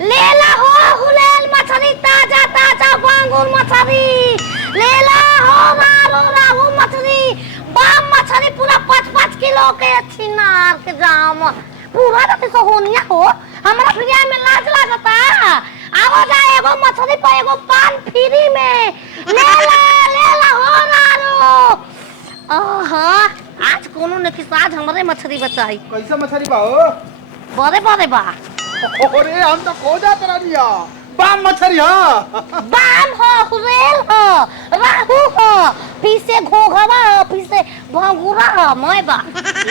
ले ला हो हुलेल मछली ताजा ताजा बांगुर मछली ले ला हो मारो राहु मछली बाम मछली पूरा 5-5 किलो के छिनार के जाम पूरा तो सोहनिया हो हमरा फ्रिया में लाज लागता आवो जा एगो मछली पे एगो पान फ्री में ले ला हो नारो ओहो आज कोनो ने किसाज हमरे मछली बचाई कैसे मछली बा हो बड़े बा अरे हम तो खो जात रहिया बाम मछली हा बाम हो हुरेल हो राहु हो पीसे घोघवा हो पीसे भंगुरा हो मैं बा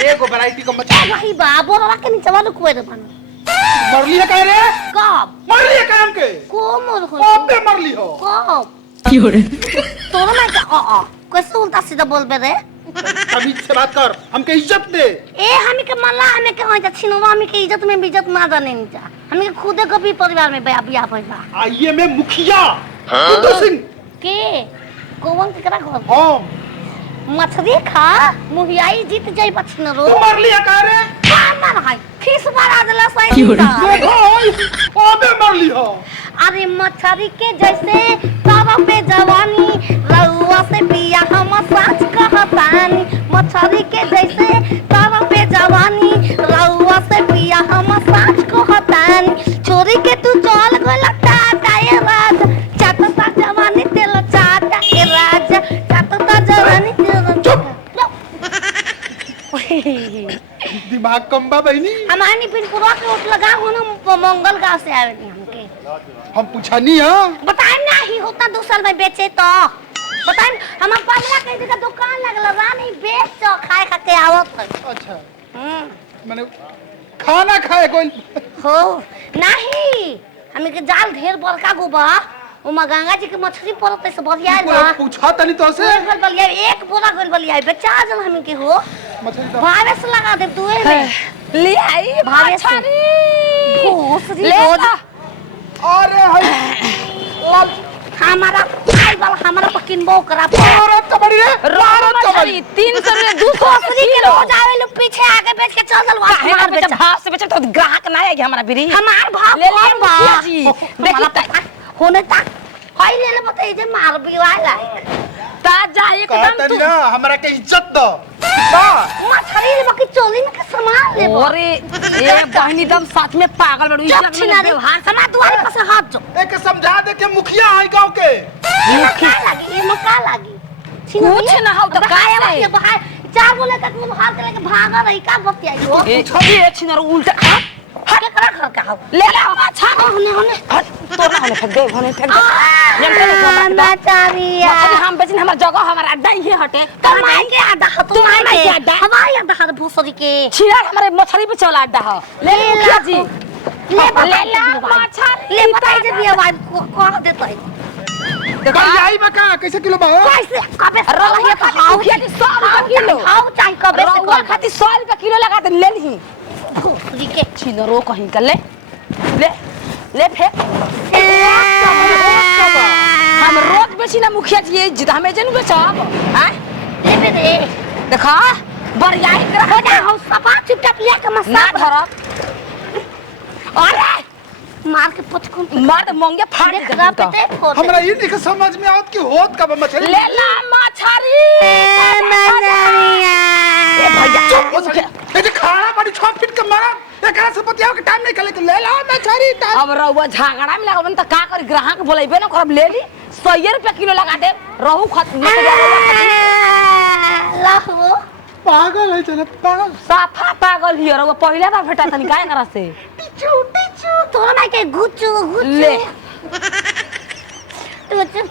एगो वैरायटी का मछली वही बा बोलवा के नीचे वाला कोई रे बन मरली है कह रे कब मरली है काम के को मोर हो कब मरली हो कब क्यों रे तोरा मैं कैसे उल्टा सीधा बोलबे रे अभी से बात कर हमके इज्जत दे ए हमी के मल्ला हमें के होय छिनवा हमी के इज्जत में इज्जत ना जाने नहीं जा हमी के खुदे कभी परिवार में बियाह भइला आइए मैं मुखिया कुंदू सिंह के कोवन के करा घर हम मछली खा मुहियाई जीत जाई पछिन रो तू मरली है कह रे ना भाई खिस मारा देला सही देखो अबे मरली हो अरे मछली के जैसे तवा पे जवानी रउआ से पिया हम सच कहतानी मछली के जैसे तवा पे जवानी रउआ से पिया हम सच कहतानी चोरी के तू चल गला टाटा ए राज चटता जवानी तेल चाटा ए राज चटता जवानी तेल चुप दिमाग कम बा बहनी हमारी फिर पूरा के उठ लगा हो ना मंगल गांव से आवे नहीं हमके हम पूछनी हां बताएं ना ही होता दूसर में बेचे तो बताएं हम पगला के जगह दुकान लगल रानी बेच तो खाए खाते आवत अच्छा माने खाना खाए कोई हो नहीं हमें के जाल ढेर बड़का गोबा ओ गंगा जी के मछली पड़त से बढ़िया बा पूछा तनी तो से गोल बलिया एक बोरा गोल बलिया बेचा जन हमें के हो मछली तो भावे से लगा दे तू में ले आई भावे से भोसरी ले अरे हाय हमारा आई वाला हमारा पकिनबो करा औरत तो बड़ी रे औरत तो बड़ी 300 में 200 के रोज आवे लो पीछे आगे बेच के चल चल हमार बेचा भाव से बेचा तो ग्राहक ना आएगी हमारा बिरी हमार भाव ले ले बा जी देखी होने तक हाय ले ले बताई जे मार बिवाला ताजा एकदम तू ना हमरा के इज्जत दो मछली रे बाकी चोली में के सामान ले अरे ए बहनी दम साथ में पागल बड़ू चुप छिना रे हमार दुआरे पर से हाथ जो एक समझा दे के मुखिया है गांव के मुखिया लगी ये मका लगी कुछ ना हो तो का है ये बाहर चार बोले तक वो हाथ लेके भागा रही का बतियाई हो ए छबी ए छिनर उल्टा के करा घर का हो ले ले अच्छा होने होने तो ना होने फेंक दे नाचारिया हम बेचन हमर जगह हमर अड्डा ही हटे तुम्हारे के अड्डा तुम्हारे के अड्डा हमारे अड्डा है भूसरी के छिरा हमारे मछली पे चला अड्डा है ले मुखिया जी ले ला मछली ले बताई जे बिया वाइफ को देता है देखो आई बका कैसे किलो बा कैसे कबे रहिए तो मुखिया जी 100 रुपया किलो हाउ चाहि कबे से रहुआ खाती 100 रुपया किलो लगा दे ले ली भूसरी के छिनरो कहीं कर ले ले ले फेंक हम रोज बेची ना मुखिया जी इज्जत हमें जन बेचब हैं ले दे देखा बरियाई कर हो जा हम सपा चुपचाप ले के मसा ना धरब अरे मार के पचकुन मार दे मंगे फाड़ दे हमरा ये नहीं समझ में आवत कि होत का मछली ले ला मछली नाचारिया ए भैया चुप हो सके ए जे खाना बड़ी 6 फीट के मारा एकरा से बतियाओ के टाइम नहीं कले के ले ला मछली अब रहुआ झगड़ा में लागबन त का करी ग्राहक बोलैबे ना करब ले ली 100 रुपया किलो लगा दे रहू खत लाहो पागल है चले पागल साफा पागल हिय रहुआ पहला बार भेटा तनी काय करा से टिचू टिचू तोरा ना के गुचू ले गुचू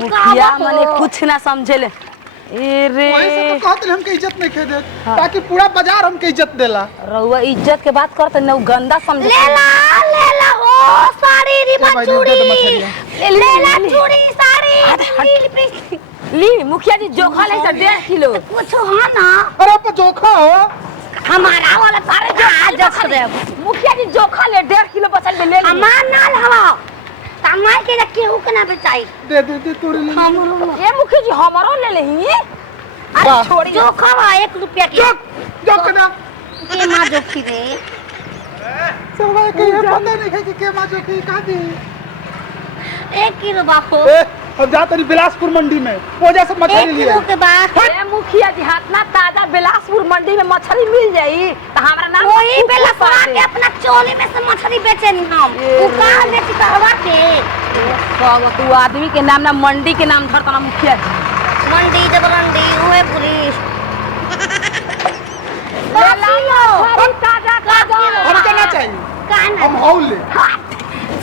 मुखिया मने कुछ ना समझे ले ए रे वैसे तो कहत हमके इज्जत नहीं खे दे ताकि पूरा बाजार हमके इज्जत देला रहुआ इज्जत के बात करत न गंदा समझे ले ला हो साड़ी रिबन चूड़ी ले ला चूड़ी साड़ी ली मुखिया जी जोखा ले 1.5 किलो कुछ हो ना अरे पर जोखा हो हमारा वाला सारे जो आज दे मुखिया जी जोखा ले 1.5 किलो बचल ले ले हमार नाल हवा कमाई के केहू के ना बेचाई दे तोरे ले हमरो ए मुखिया जी हमरो ले लेही अरे छोड़ी जो खवा 1 रुपया के जोख ना के मां जोखी रे सब के पता नहीं है कि के माजो की का दी 1 किलो बापू अब जा तनी बिलासपुर मंडी में वो जैसे 1 मछली लिए किलो के बाद अरे मुखिया जी हाथना ताजा बिलासपुर मंडी में मछली मिल जाई तो हमारा नाम वही पे लसवा के अपना चोली में से मछली बेचे नहीं हम तू कहां बेची कहवा के तू आदमी के नाम ना मंडी के नाम धरता ना मुखिया जी मंडी जबरंडी उहे पुलिस ले ला मछली ताजा ताजा हम के ना चाहिए काहे ना हम हौल ले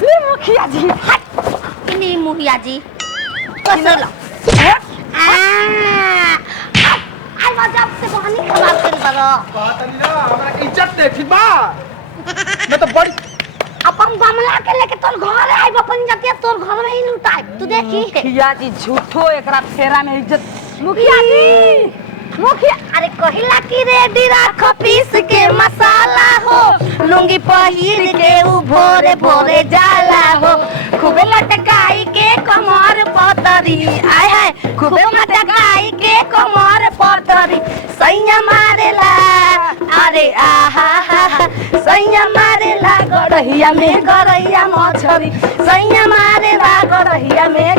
ये मुखिया जी इनी मुखिया जी कैसे ला आई वजह से बहनी खराब कर बरो बात नहीं ना हमरा के इज्जत दे ठीक बा मैं तो बड़ी अपन गमला के लेके तोर घर आई अपन जतिया तोर घर में ही लुटाई तू देखी मुखिया जी झूठो एकरा फेरा में इज्जत मुखिया जी मुखिया अरे कहिला की रेडी राख पीस के मसाला हो लुंगी पहिर के उ भोरे भोरे जाला हो खूबे लटकाई के कमर पतरी आय हाय खूबे लटकाई के कमर पतरी सैया मारेला अरे आहा हा सैया मारेला गड़हिया में गड़हिया मछरी सैया मारेला गड़हिया में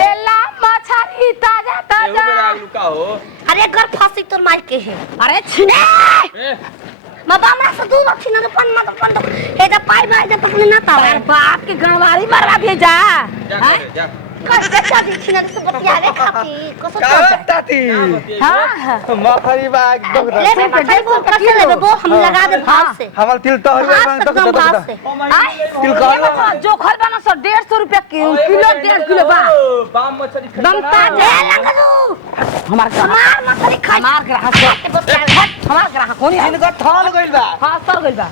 लेला मछली ताजा ताजा अरे घर फांसी तोर मार के है अरे छिने बाबा हमरा से दूर रखी ना पन ए जा पाई भाई जा पकने ना तावे बाप के गणवारी मरवा भेजा हैं कैसे जा दी ना से बतियावे खाती कसो का तो ताती हां मखरी बाग ले बे पठाई बोल कैसे लेबे बोल हम लगा दे भाव से हमर तिल तो हर हाँ, एकदम भाव से तिल का जो खल बना 150 रुपया किलो 1.5 किलो बा बाम मछली दमता ले लंगरू हमार हमार मछली खाई हमार ग्राहक हमार ग्राहक होनी इनका थाल गइल बा हां सर गइल बा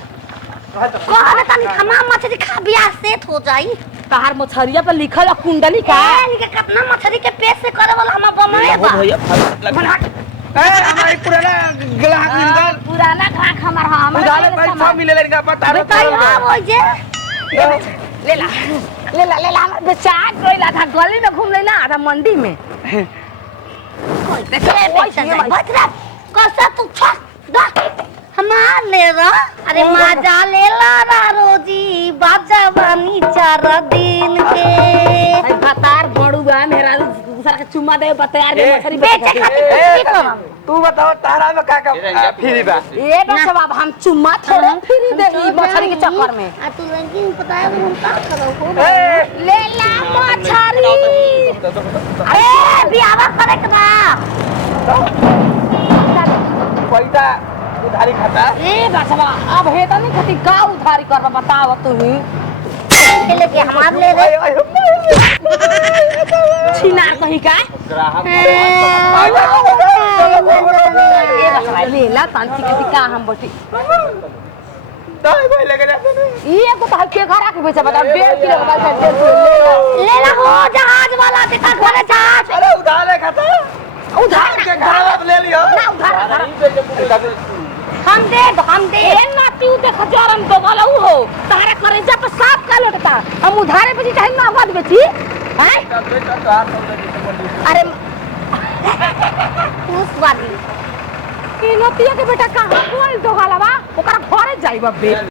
कहले तनी हमार मछली खा बियाह सेट हो जाई तहार मछरिया पे लिखल है कुंडली का इनके कितना मछली के पेट से करे वाला हम बनाए बा भैया ए हमारी पुराना ग्राहक निकल पुराना ग्राहक हमार हां उधारे भाई सब मिले इनका पता बताई हां वो जे लेला हमर बेचा गइला था गली में घूम लेना आधा मंडी में देखे बचरा कैसे तू छ दा हमार ले रा अरे माजा ले ला रोजी बाजा बानी 4 दिन के बतार बड़ुआ मेरा दूसरा के चुम्मा दे बतार में मछली बेचे खातिर तू बताओ तारा में का फ्री बा ए बस अब हम चुम्मा थोड़े फ्री देही मछली के चक्कर में आ तू रंगीन पता है हम का करो हो ले ला मछली अरे बियाह करे के बा पैसा उधारी खाता ए बसवा अब हे त नहीं खती का उधारी करबा बताव तू ही ले के हमार ले रे छिना कहीं का ग्राहक ले ला तांती के का हम बटी दाई भाई लगे जाते ये को तो के घर आके बेचा बता 1.5 किलो का 1.5 किलो ले ला हो जहाज वाला देखा घरे जहाज अरे उधारे खाता उधार के घर वाला ले लियो ना उधार हम दे ए नाती उ देख जरम दो वाला उ हो तारे करेजा पे सांप का लटता हम उधारे बेची चाहे ना बाद बेची हैं अरे उस वाली की नतिया के बेटा कहां कोई दो वाला बा ओकरा घरे जाई बे